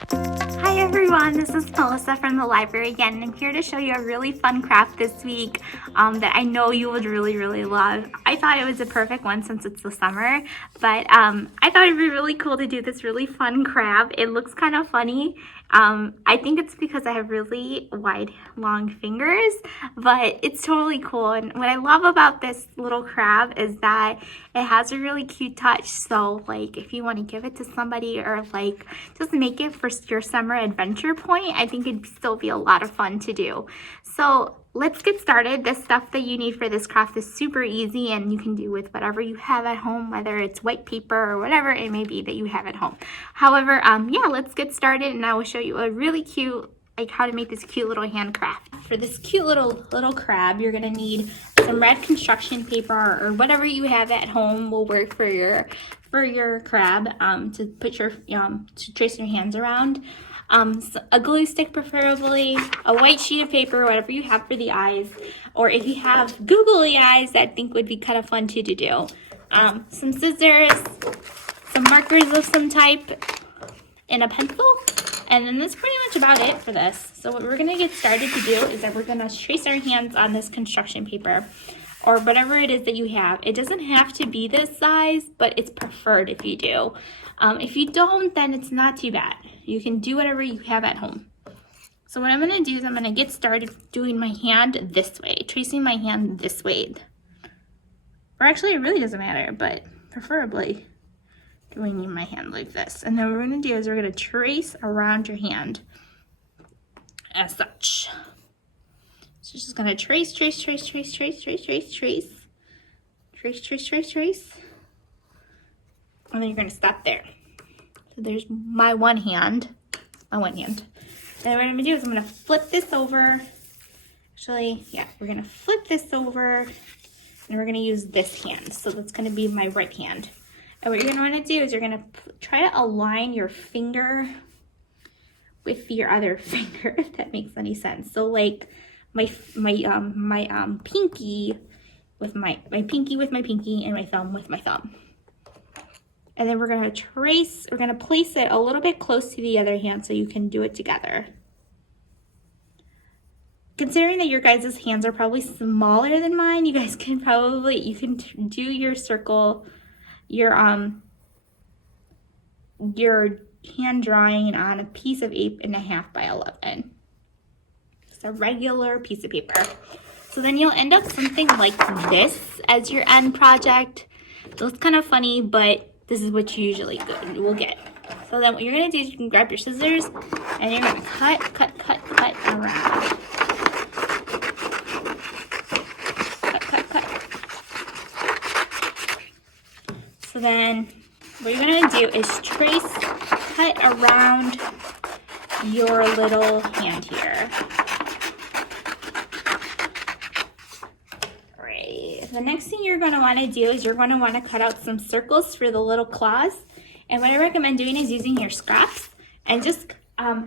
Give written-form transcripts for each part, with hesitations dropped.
Hi everyone, this is Melissa from the library again, and I'm here to show you a really fun craft this week that I know you would really love. I thought it was a perfect one since it's the summer, but I thought it'd be really cool to do this really fun craft. It looks kind of funny. I think it's because I have really wide, long fingers, but it's totally cool. And what I love about this little crab is that it has a really cute touch. So like if you want to give it to somebody or like just make it for your summer adventure point, I think it'd still be a lot of fun to do. So let's get started. The stuff that you need for this craft is super easy and you can do with whatever you have at home, whether it's white paper or whatever it may be that you have at home. However, yeah, let's get started and I will show you a really cute, like how to make this cute little handcraft. For this cute little crab, you're gonna need some red construction paper or whatever you have at home will work for your crab to put your to trace your hands around. A glue stick preferably, a white sheet of paper, whatever you have for the eyes, or if you have googly eyes, that I think would be kind of fun too to do. Some scissors, some markers of some type, and a pencil, and then that's pretty much about it for this. So what we're gonna get started to do is that we're gonna trace our hands on this construction paper, or whatever it is that you have. It doesn't have to be this size, but it's preferred if you do. If you don't, then it's not too bad. You can do whatever you have at home. So what I'm gonna do is I'm gonna get started doing my hand this way, tracing my hand this way. Or actually, it really doesn't matter, but preferably doing my hand like this. And then what we're gonna do is we're gonna trace around your hand as such. So just gonna trace. And then you're gonna stop there. So there's my one hand. And what I'm gonna do is I'm gonna flip this over. Actually, yeah, we're gonna flip this over and we're gonna use this hand. So that's gonna be my right hand. And what you're gonna wanna do is you're gonna try to align your finger with your other finger, if that makes any sense. So like my pinky with my pinky with my pinky and my thumb with my thumb. And then we're gonna place it a little bit close to the other hand so you can do it together. Considering that your guys' hands are probably smaller than mine, you can do your circle, your hand drawing on a piece of 8.5 by 11. Just a regular piece of paper. So then you'll end up something like this as your end project. It looks kind of funny, but this is what you usually will get. So then what you're gonna do is you can grab your scissors and you're gonna cut around. Cut. So then what you're gonna do is cut around your little hand here. The next thing you're going to want to do is you're going to want to cut out some circles for the little claws. And what I recommend doing is using your scraps and just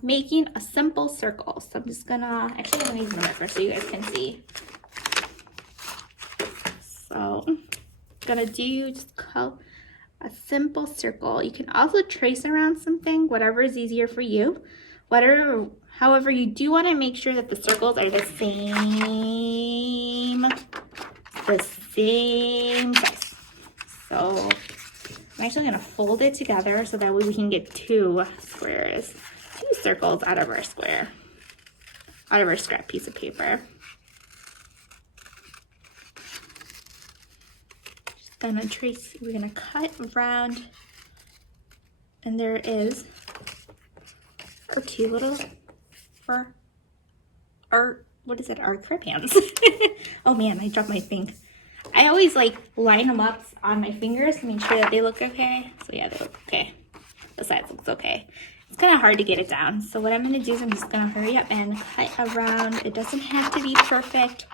making a simple circle. So I'm just going to, actually I'm going to use my marker so you guys can see. So I'm going to do just a simple circle. You can also trace around something, whatever is easier for you. However, you do want to make sure that the circles are the same size. So I'm actually going to fold it together so that way we can get two circles out of our scrap piece of paper. Just gonna trace, we're gonna cut around, and there is our two little, our crayons. Oh man, I dropped my thing. I always like line them up on my fingers to make sure that they look okay. So yeah, they look okay. The size looks okay. It's kind of hard to get it down. So what I'm going to do is I'm just going to hurry up and cut around. It doesn't have to be perfect.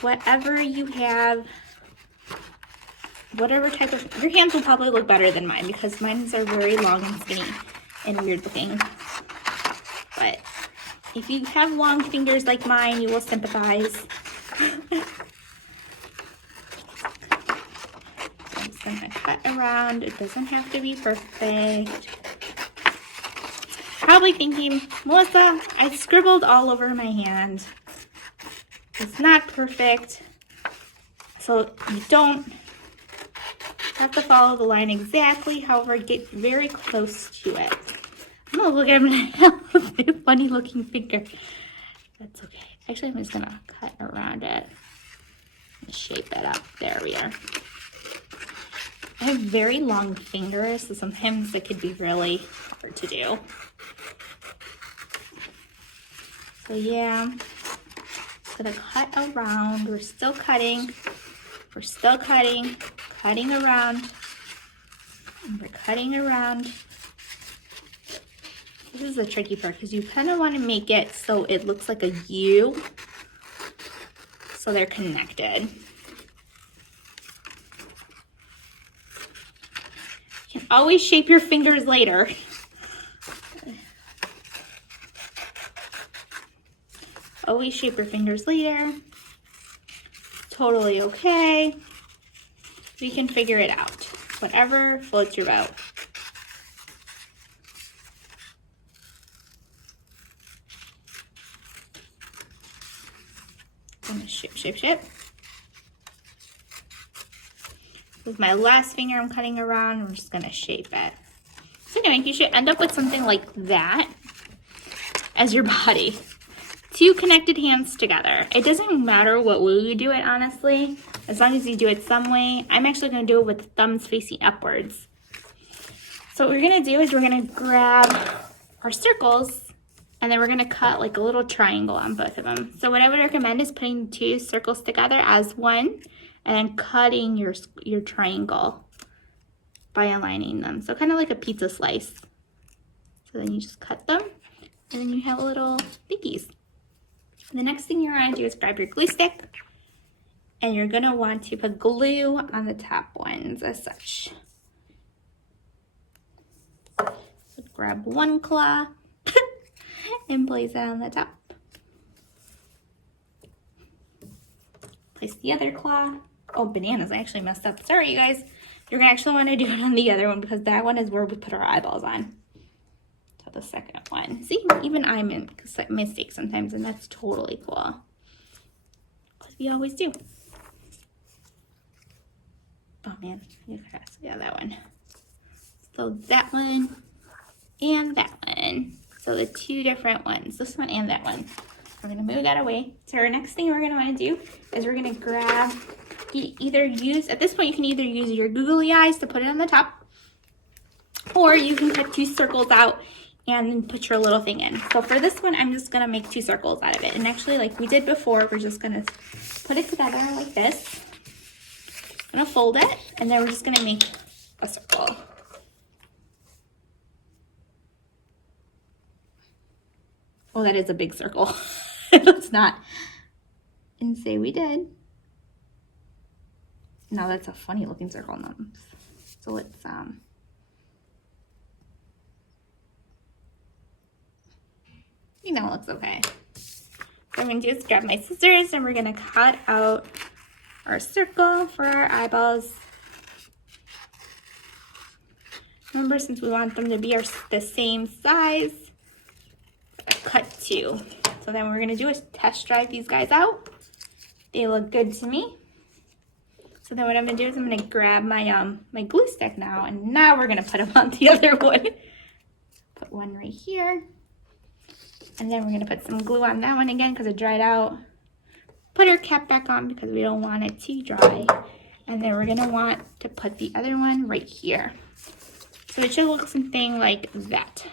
Whatever you have, whatever type of, your hands will probably look better than mine because mine are very long and skinny and weird looking. But if you have long fingers like mine, you will sympathize. I'm just gonna cut around. It doesn't have to be perfect. probably thinking, Melissa, I scribbled all over my hand. It's not perfect. So you don't have to follow the line exactly, however, get very close to it. Oh, look at my funny looking finger. That's okay. Actually, I'm just gonna cut around it and shape it up. There we are. I have very long fingers, so sometimes it could be really hard to do. So yeah, just gonna cut around. We're still cutting. We're still cutting, cutting around. And we're cutting around. This is the tricky part because you kind of want to make it so it looks like a U, so they're connected. You can always shape your fingers later. Always shape your fingers later. Totally okay. We can figure it out. Whatever floats your boat. I'm gonna shape. With my last finger, I'm cutting around. I'm just gonna shape it. So anyway, you should end up with something like that as your body. Two connected hands together. It doesn't matter what way you do it, honestly, as long as you do it some way. I'm actually gonna do it with thumbs facing upwards. So what we're gonna do is we're gonna grab our circles and then we're gonna cut like a little triangle on both of them. So what I would recommend is putting two circles together as one and then cutting your triangle by aligning them. So kind of like a pizza slice. So then you just cut them and then you have little thingies. The next thing you're gonna do is grab your glue stick and you're gonna want to put glue on the top ones as such. So grab one claw and place it on the top. Place the other claw. Oh, bananas, I actually messed up. Sorry, you guys. You're gonna actually wanna do it on the other one because that one is where we put our eyeballs on. So the second one. See, even I make mistakes sometimes and that's totally cool. Because we always do. Oh man, yeah, that one. So that one and that one. So the two different ones, this one and that one. We're gonna move that away. So our next thing we're gonna wanna do is we're gonna grab, at this point you can either use your googly eyes to put it on the top, or you can cut two circles out and put your little thing in. So for this one, I'm just gonna make two circles out of it. And actually, like we did before, we're just gonna put it together like this. I'm gonna fold it, and then we're just gonna make a circle. Oh, that is a big circle. Let's not. And say we did. No, that's a funny looking circle. No. So let's, I think that looks okay. What I'm gonna do is grab my scissors and we're gonna cut out our circle for our eyeballs. Remember, since we want them to be the same size, cut two. So then what we're gonna do is test drive these guys out. They look good to me. So then what I'm gonna do is I'm gonna grab my my glue stick now, and now we're gonna put them on the other one. Put one right here. And then we're gonna put some glue on that one again because it dried out. Put our cap back on because we don't want it to dry. And then we're gonna want to put the other one right here. So it should look something like that.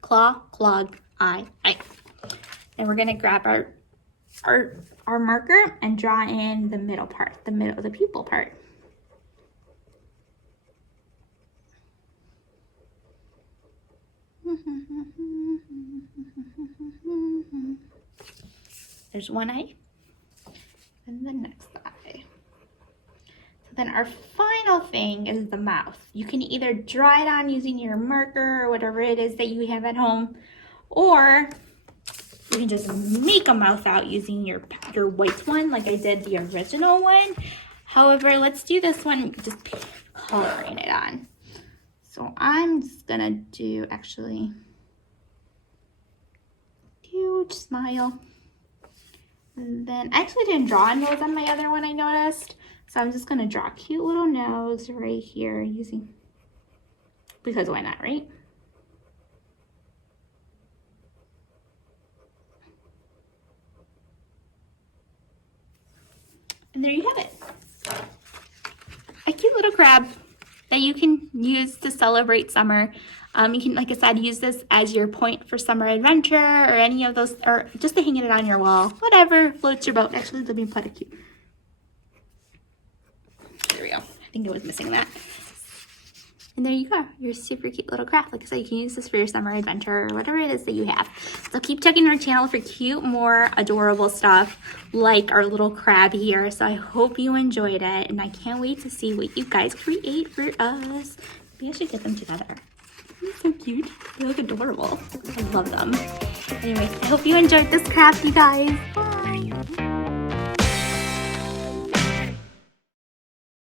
Claw, clog, eye, eye. And we're gonna grab our marker and draw in the middle part, the pupil part. There's one eye, and the next eye. So then our final thing is the mouth. You can either draw it on using your marker or whatever it is that you have at home, or you can just make a mouth out using your white one like I did the original one. However, let's do this one just coloring it on. So I'm just gonna do actually huge smile. And then I actually didn't draw a nose on my other one, I noticed. So I'm just gonna draw a cute little nose right here using, because why not, right? And there you have it. A cute little crab that you can use to celebrate summer. You can, like I said, use this as your point for summer adventure or any of those, or just to hang it on your wall. Whatever floats your boat. Actually, let me put it cute. There we go. I think it was missing that. And there you go, your super cute little craft. Like I said, you can use this for your summer adventure or whatever it is that you have. So keep checking our channel for cute, more adorable stuff like our little crab here. So I hope you enjoyed it, and I can't wait to see what you guys create for us. Maybe I should get them together. They're so cute. They look adorable. I love them. Anyway, I hope you enjoyed this craft, you guys. Bye.